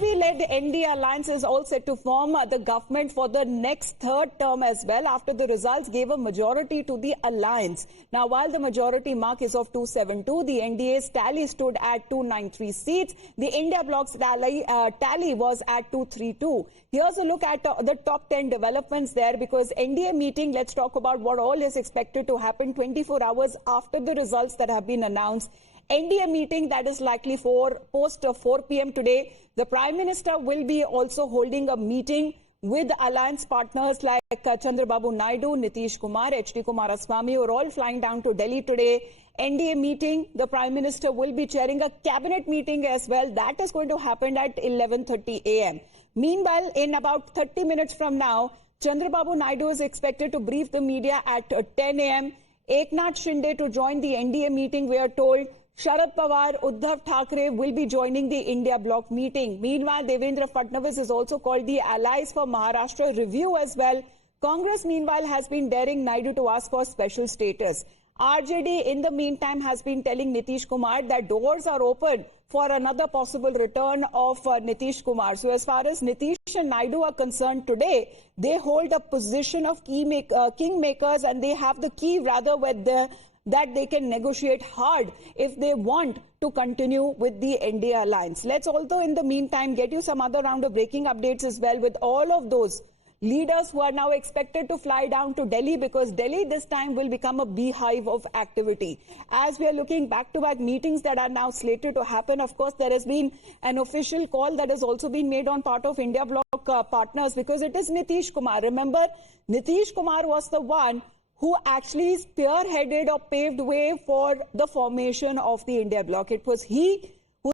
BJP-led NDA alliance is all set to form the government for the next third term as well after the results gave a majority to the alliance. Now, while the majority mark is of 272, the NDA's tally stood at 293 seats. The India Bloc's tally was at 232. Here's a look at the top 10 developments there, because NDA meeting, let's talk about what all is expected to happen 24 hours after the results that have been announced. NDA meeting that is likely for post 4 p.m. today. The Prime Minister will be also holding a meeting with alliance partners like Chandrababu Naidu, Nitish Kumar, H.D. Kumaraswamy, who are all flying down to Delhi today. NDA meeting, the Prime Minister will be chairing a cabinet meeting as well. That is going to happen at 11:30 a.m. Meanwhile, in about 30 minutes from now, Chandrababu Naidu is expected to brief the media at 10 a.m. Eknath Shinde to join the NDA meeting, we are told. Sharad Pawar, Uddhav Thackeray will be joining the India Bloc meeting. Meanwhile, Devendra Fadnavis is also called the Allies for Maharashtra review as well. Congress, meanwhile, has been daring Naidu to ask for special status. RJD, in the meantime, has been telling Nitish Kumar that doors are open for another possible return of Nitish Kumar. So as far as Nitish and Naidu are concerned today, they hold a position of kingmakers, and they have the key rather with that they can negotiate hard if they want to continue with the NDA alliance. Let's also, in the meantime, get you some other round of breaking updates as well with all of those leaders who are now expected to fly down to Delhi, because Delhi this time will become a beehive of activity. As we are looking back-to-back meetings that are now slated to happen, of course, there has been an official call that has also been made on part of India Bloc partners, because it is Nitish Kumar. Remember, Nitish Kumar was the one who actually spearheaded or paved way for the formation of the India Bloc. It was he